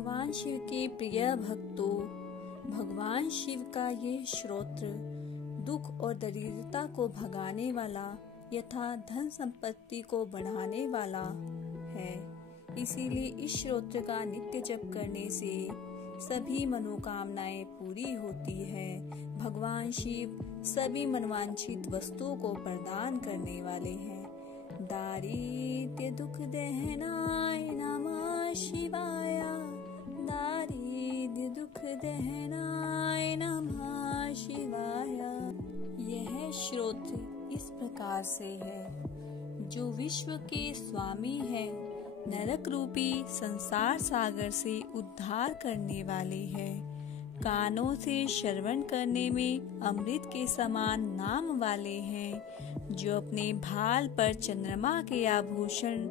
भगवान शिव के प्रिय भक्तों, भगवान शिव का ये श्रोत्र दुख और दरिद्रता को भगाने वाला यथा धन संपत्ति को बढ़ाने वाला है। इसीलिए इस श्रोत्र का नित्य जप करने से सभी मनोकामनाएं पूरी होती है। भगवान शिव सभी मनवांछित वस्तुओं को प्रदान करने वाले हैं। दारिद्र्य दुख दहनाय नमः शिवाय, दारिद्र्य दुख दहनाय नमः शिवाय। यह श्रोत्र इस प्रकार से है। जो विश्व के स्वामी है, नरक रूपी संसार सागर से उद्धार करने वाले हैं। कानों से श्रवण करने में अमृत के समान नाम वाले हैं। जो अपने भाल पर चंद्रमा के आभूषण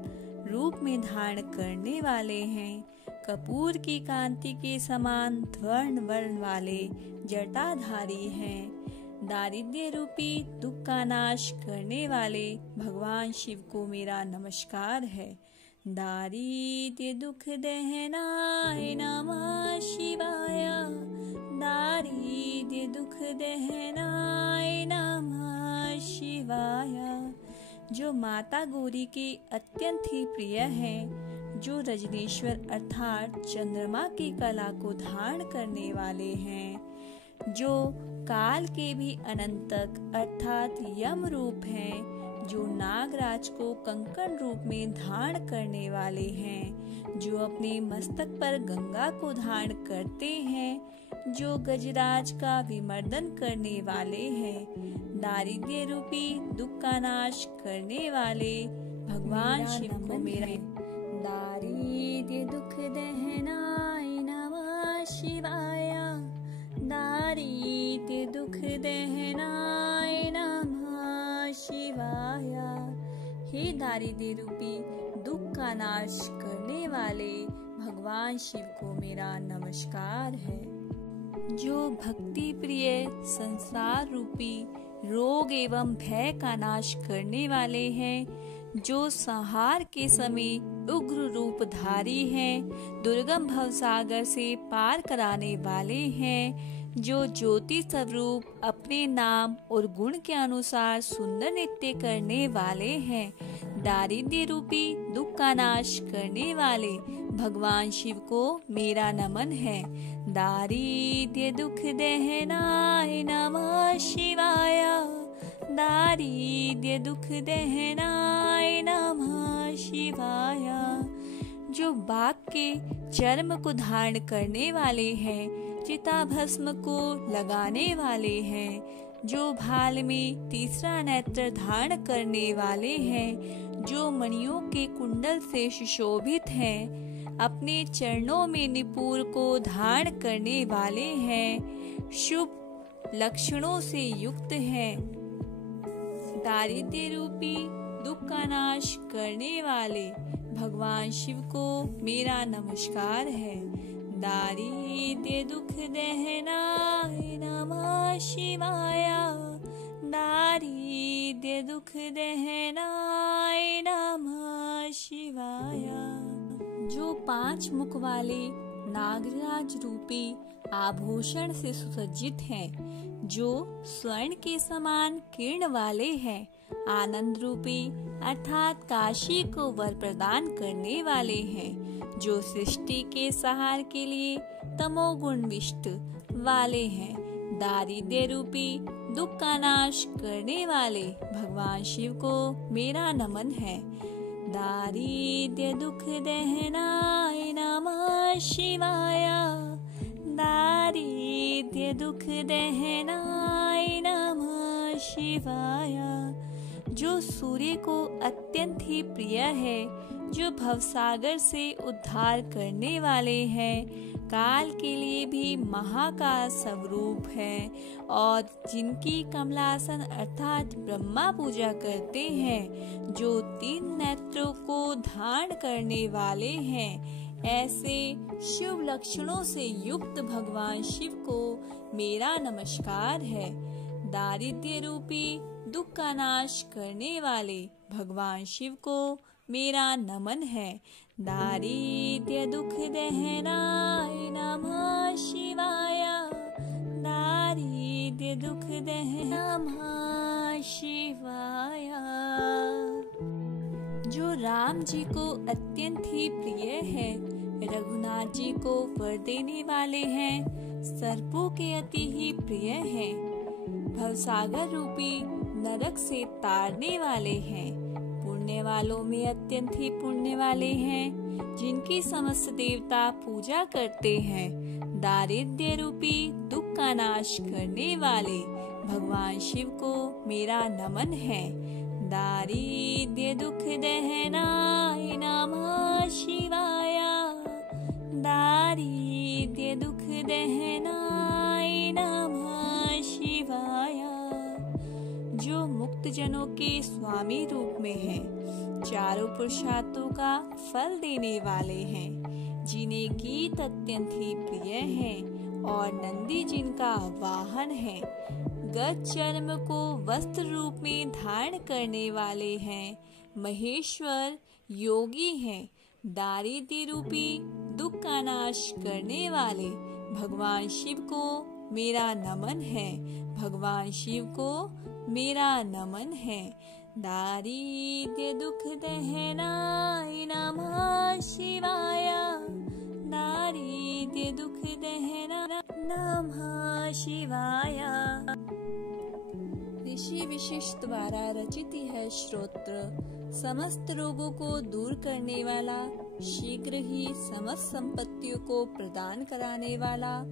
रूप में धारण करने वाले हैं। कपूर की कांति के समान स्वर्ण वर्ण वाले जटाधारी हैं। दारिद्र्य रूपी दुख का नाश करने वाले भगवान शिव को मेरा नमस्कार है। दारिद्र्य दुख दहनाय नमः शिवाय, दारिद्र्य दुख दहनाय नमः शिवाय। जो माता गौरी के अत्यंत ही प्रिय हैं, जो रजनीश्वर अर्थात चंद्रमा की कला को धारण करने वाले हैं, जो काल के भी अनंतक अर्थात यम रूप हैं, जो नागराज को कंकण रूप में धारण करने वाले हैं, जो अपने मस्तक पर गंगा को धारण करते हैं, जो गजराज का विमर्दन करने वाले हैं। दारिद्र्य रूपी दुख का नाश करने वाले भगवान शिव को मेरा दारिद्र्य दुख दहनाय नमः शिवाय, दारिद्र्य दुख दहनाय नमः शिवाय। हे दारिद्र्य रूपी दुख का नाश करने वाले भगवान शिव को मेरा नमस्कार है। जो भक्ति प्रिय संसार रूपी रोग एवं भय का नाश करने वाले हैं, जो संहार के समय उग्र रूपधारी हैं, दुर्गम भवसागर से पार कराने वाले हैं, जो ज्योति स्वरूप अपने नाम और गुण के अनुसार सुंदर नृत्य करने वाले हैं। दारिद्र्य रूपी दुख का नाश करने वाले भगवान शिव को मेरा नमन है। दारिद्र्य दुख दहनाय नमः शिवाय, दारिद्र्य दुख दहनाय नमः शिवाय। जो बाघ के चर्म को धारण करने वाले हैं, चिता भस्म को लगाने वाले हैं, जो भाल में तीसरा नेत्र धारण करने वाले हैं, जो मणियों के कुंडल से सुशोभित हैं, अपने चरणों में निपुर को धारण करने वाले हैं, शुभ लक्षणों से युक्त हैं। दारिद्र्य रूपी दुख का नाश करने वाले भगवान शिव को मेरा नमस्कार है। दारिद्र्य दुख दहनाय नमः शिवाय, दारिद्र्य दुख दहनाय नमः शिवाय। जो 5 मुख वाले नागराज रूपी आभूषण से सुसज्जित हैं, जो स्वर्ण के समान किरण वाले हैं, आनंद रूपी अर्थात काशी को वर प्रदान करने वाले हैं, जो सृष्टि के सहार के लिए तमोगुण विष्ट वाले हैं। दारिद्र्य रूपी दुख का नाश करने वाले भगवान शिव को मेरा नमन है। दारिद्र्य दुख दहनाय नमः शिवाय, दारिद्र्य दुख दहनाय नमः शिवाय। जो सूर्य को अत्यंत ही प्रिय है, जो भवसागर से उद्धार करने वाले हैं, काल के लिए भी महाकाल स्वरूप है, और जिनकी कमलासन अर्थात ब्रह्मा पूजा करते हैं, जो 3 नेत्रों को धारण करने वाले हैं, ऐसे शुभ लक्षणों से युक्त भगवान शिव को मेरा नमस्कार है। दारिद्र्य रूपी दुख का नाश करने वाले भगवान शिव को मेरा नमन है। दारिद्र्य दुख दहनाय नमः शिवाय। दारिद्र्य दुख दहनाय नमः शिवाय। जो राम जी को अत्यंत ही प्रिय है, रघुनाथ जी को वर देने वाले हैं, सर्पों के अति ही प्रिय हैं, भवसागर रूपी नरक से तारने वाले हैं, पुण्य वालों में अत्यंत ही पुण्य वाले हैं, जिनकी समस्त देवता पूजा करते हैं, दारिद्र्य रूपी दुख का नाश करने वाले भगवान शिव को मेरा नमन है। दारिद्र्य दुख दहनाय नमः शिवाय। दारिद्र्य दुख दहनाय नमः शिवाय। जो मुक्त जनों के स्वामी रूप में हैं, चारों पुरुषार्थों का फल देने वाले हैं, जिन्हें गीत अत्यंत ही प्रिय हैं और नंदी जिनका वाहन है, गज चर्म को वस्त्र रूप में धारण करने वाले हैं, महेश्वर योगी हैं, दारिद्र्य रूपी दुख का नाश करने वाले भगवान शिव को मेरा नमन है। भगवान शिव को मेरा नमन है। दारिद्र्य दुख दहनाय नमः शिवाय। दारिद्र्य दुख दहनाय नमः शिवाय। ऋषि विशिष्ट द्वारा रचित है स्तोत्र समस्त रोगों को दूर करने वाला, शीघ्र ही समस्त संपत्तियों को प्रदान कराने वाला,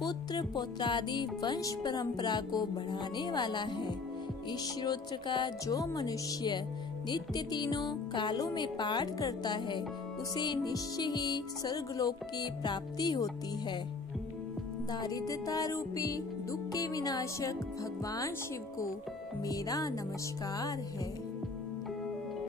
पुत्र पौत्रादि वंश परंपरा को बढ़ाने वाला है। इस स्तोत्र का जो मनुष्य नित्य तीनों कालों में पाठ करता है, उसे निश्चय ही स्वर्गलोक की प्राप्ति होती है। दारिद्रता रूपी दुख के विनाशक भगवान शिव को मेरा नमस्कार है।